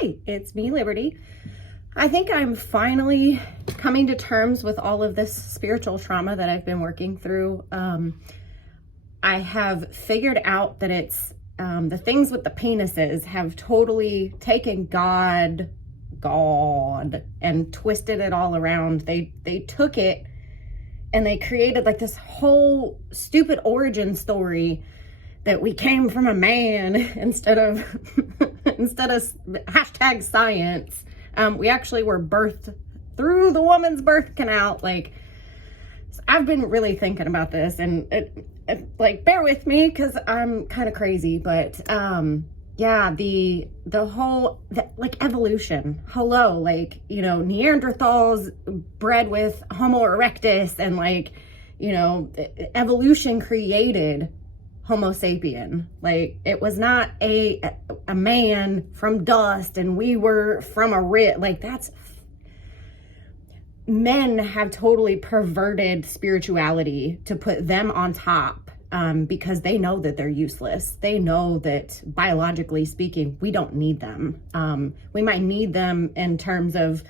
Hi, it's me, Liberty. I think I'm finally coming to terms with all of this spiritual trauma that I've been working through. I have figured out that it's the things with the penises have totally taken God, and twisted it all around. They took it and they created like this whole stupid origin story that we came from a man instead of hashtag science. We actually were birthed through the woman's birth canal. Like, so I've been really thinking about this, and like, bear with me because I'm kind of crazy, but yeah, the whole like evolution. Hello, like, you know, Neanderthals bred with Homo erectus, and like, you know, evolution created Homo sapien. Like, it was not a man from dust and we were from a rib. Like, that's, men have totally perverted spirituality to put them on top, because they know that they're useless. They know that biologically speaking, we don't need them. We might need them in terms of,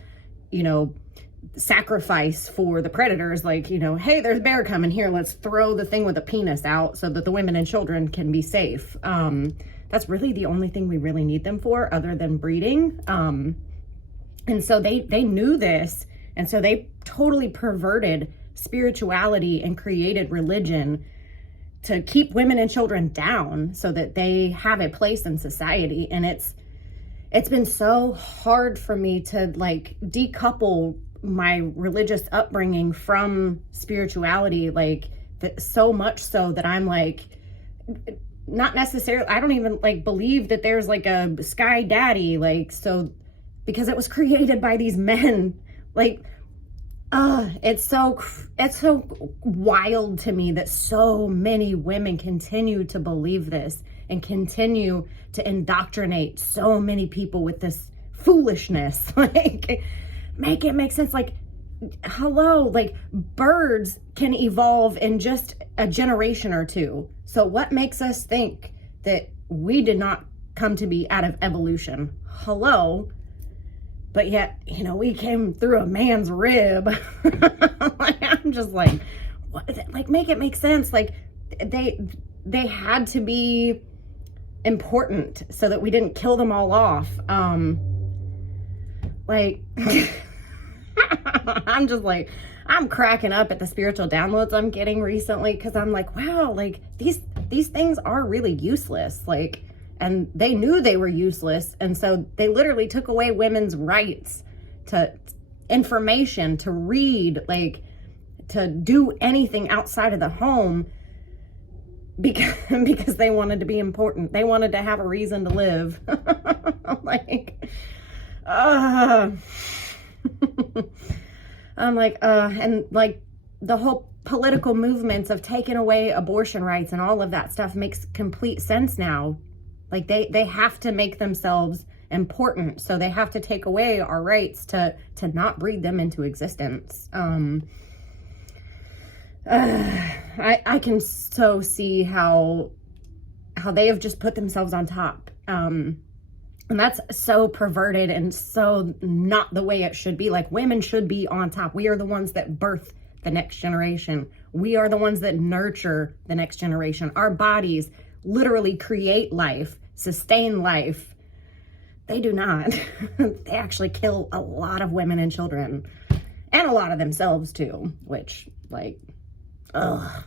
you know, sacrifice for the predators, like, you know, hey, there's a bear coming here, let's throw the thing with a penis out so that the women and children can be safe. That's really the only thing we really need them for, other than breeding. And so they knew this, and so they totally perverted spirituality and created religion to keep women and children down so that they have a place in society. And it's been so hard for me to like decouple my religious upbringing from spirituality, like so much so that I'm like, not necessarily, I don't even like believe that there's like a sky daddy, like, so, because it was created by these men. Like, it's so wild to me that so many women continue to believe this and continue to indoctrinate so many people with this foolishness. Like, make it make sense. Like, hello, like, birds can evolve in just a generation or two. So what makes us think that we did not come to be out of evolution? Hello. But yet, you know, we came through a man's rib. Like, I'm just like, what? Like, make it make sense. Like, they had to be important so that we didn't kill them all off. Like, I'm just like, I'm cracking up at the spiritual downloads I'm getting recently, because I'm like, wow, like, these things are really useless. Like, and they knew they were useless, and so they literally took away women's rights to information, to read, like, to do anything outside of the home, because they wanted to be important. They wanted to have a reason to live. Like, I'm like, and like the whole political movements of taking away abortion rights and all of that stuff makes complete sense now. Like, they have to make themselves important, so they have to take away our rights to not breed them into existence. I can so see how they have just put themselves on top. And that's so perverted and so not the way it should be. Like, women should be on top. We are the ones that birth the next generation. We are the ones that nurture the next generation. Our bodies literally create life, sustain life. They do not. They actually kill a lot of women and children, and a lot of themselves too, which, like, ugh.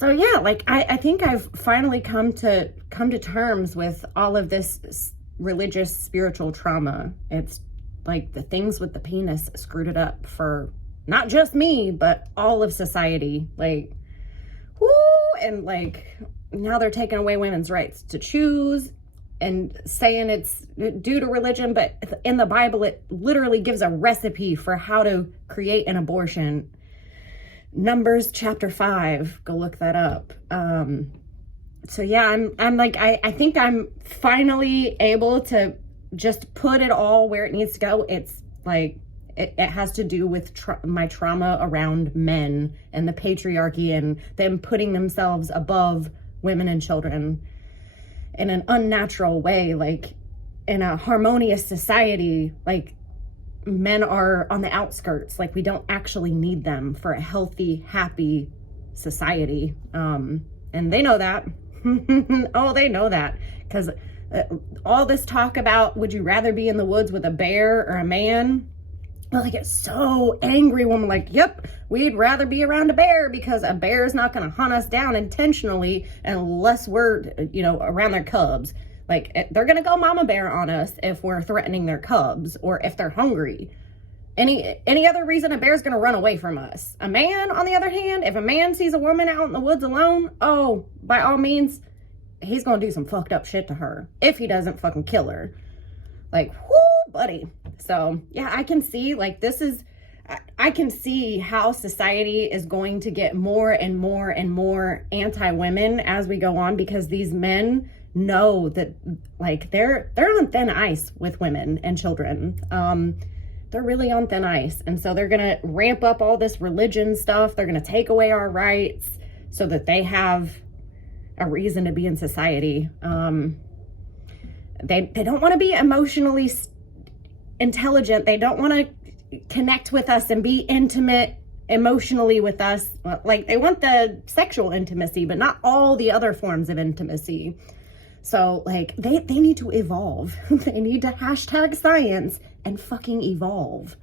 So yeah, like, I think I've finally come to terms with all of this religious spiritual trauma. It's like the things with the penis screwed it up for not just me, but all of society. Like, whoo, and like, now they're taking away women's rights to choose and saying it's due to religion, but in the Bible, it literally gives a recipe for how to create an abortion. Numbers chapter 5, go look that up. So yeah, I'm like, I think I'm finally able to just put it all where it needs to go. It's like, it has to do with my trauma around men and the patriarchy and them putting themselves above women and children. in an unnatural way. Like in a harmonious society, like men are on the outskirts. Like we don't actually need them for a healthy, happy society. And they know that. Oh, they know that, because all this talk about would you rather be in the woods with a bear or a man? Well, I get so angry when I'm like, yep, we'd rather be around a bear, because a bear is not going to hunt us down intentionally unless we're, around their cubs. Like, they're going to go mama bear on us if we're threatening their cubs or if they're hungry. Any other reason a bear's going to run away from us. A man, on the other hand, if a man sees a woman out in the woods alone, oh, by all means, he's going to do some fucked up shit to her if he doesn't fucking kill her. Like, whoo, buddy. So, yeah, I can see, like, I can see how society is going to get more and more and more anti-women as we go on, because these men know that, like, they're on thin ice with women and children. They're really on thin ice. And so they're going to ramp up all this religion stuff. They're going to take away our rights so that they have a reason to be in society. They don't want to be emotionally intelligent. They don't want to connect with us and be intimate emotionally with us. Like, they want the sexual intimacy, but not all the other forms of intimacy. So, like, they need to evolve. They need to hashtag science and fucking evolve.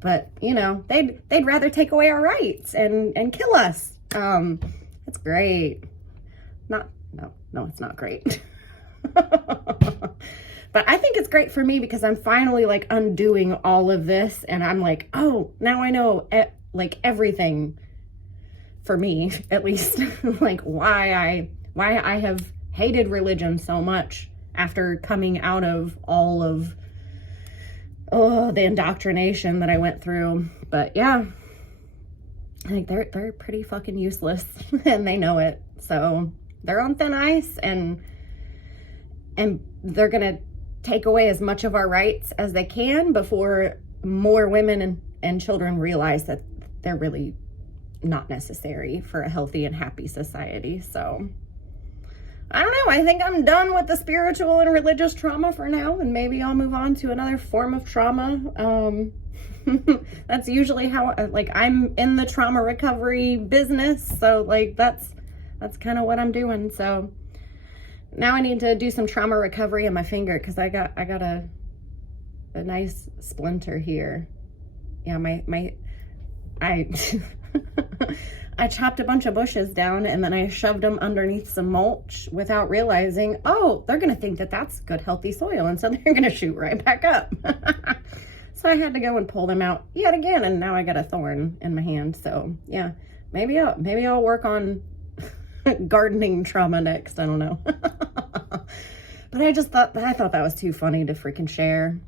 But, they'd rather take away our rights and kill us. It's great. No, it's not great. But I think it's great for me, because I'm finally, like, undoing all of this, and I'm like, oh, now I know, everything, for me, at least, like, why I have hated religion so much after coming out of all of, the indoctrination that I went through. But yeah, like, they're pretty fucking useless, and they know it. So they're on thin ice, and they're gonna take away as much of our rights as they can before more women and children realize that they're really not necessary for a healthy and happy society. So I don't know. I think I'm done with the spiritual and religious trauma for now, and maybe I'll move on to another form of trauma. That's usually how, like, I'm in the trauma recovery business. So, like, that's kind of what I'm doing. So now I need to do some trauma recovery in my finger, because I got a nice splinter here. Yeah, I chopped a bunch of bushes down, and then I shoved them underneath some mulch without realizing, oh, they're going to think that that's good, healthy soil. And so they're going to shoot right back up. So I had to go and pull them out yet again. And now I got a thorn in my hand. So yeah, maybe I'll work on gardening trauma next. I don't know. But I thought that was too funny to freaking share.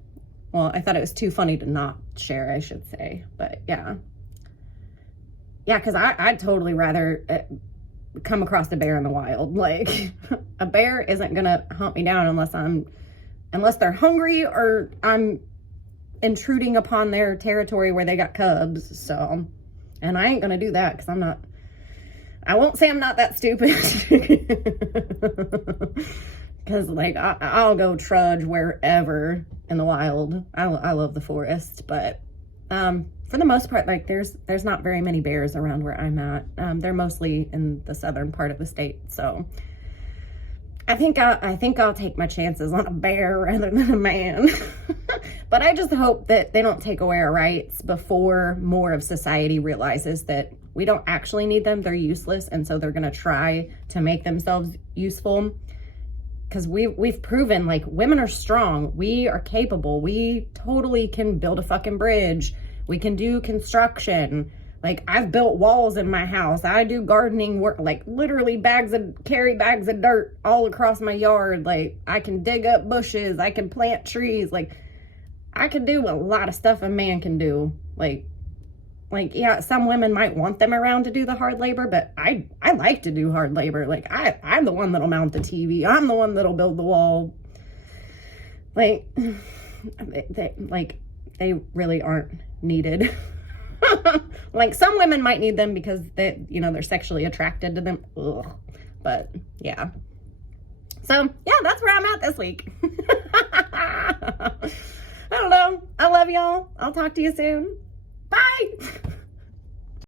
Well, I thought it was too funny to not share, I should say. But yeah. Yeah, because I'd totally rather come across a bear in the wild. Like, a bear isn't going to hunt me down unless they're hungry or I'm intruding upon their territory where they got cubs. So, and I ain't going to do that, because I won't say I'm not that stupid. Because, like, I'll go trudge wherever in the wild. I love the forest, but for the most part, like, there's not very many bears around where I'm at. They're mostly in the southern part of the state. So I think I'll take my chances on a bear rather than a man. But I just hope that they don't take away our rights before more of society realizes that we don't actually need them. They're useless. And so they're going to try to make themselves useful. Because we've proven, like, women are strong. We are capable. We totally can build a fucking bridge. We can do construction. Like, I've built walls in my house. I do gardening work, like, literally carry bags of dirt all across my yard. Like, I can dig up bushes. I can plant trees. Like, I can do a lot of stuff a man can do. Like, yeah, some women might want them around to do the hard labor, but I like to do hard labor. Like, I'm the one that'll mount the TV. I'm the one that'll build the wall. Like, they really aren't needed. Like, some women might need them because they're sexually attracted to them. Ugh. But yeah. So yeah, that's where I'm at this week. I don't know. I love y'all. I'll talk to you soon. Bye.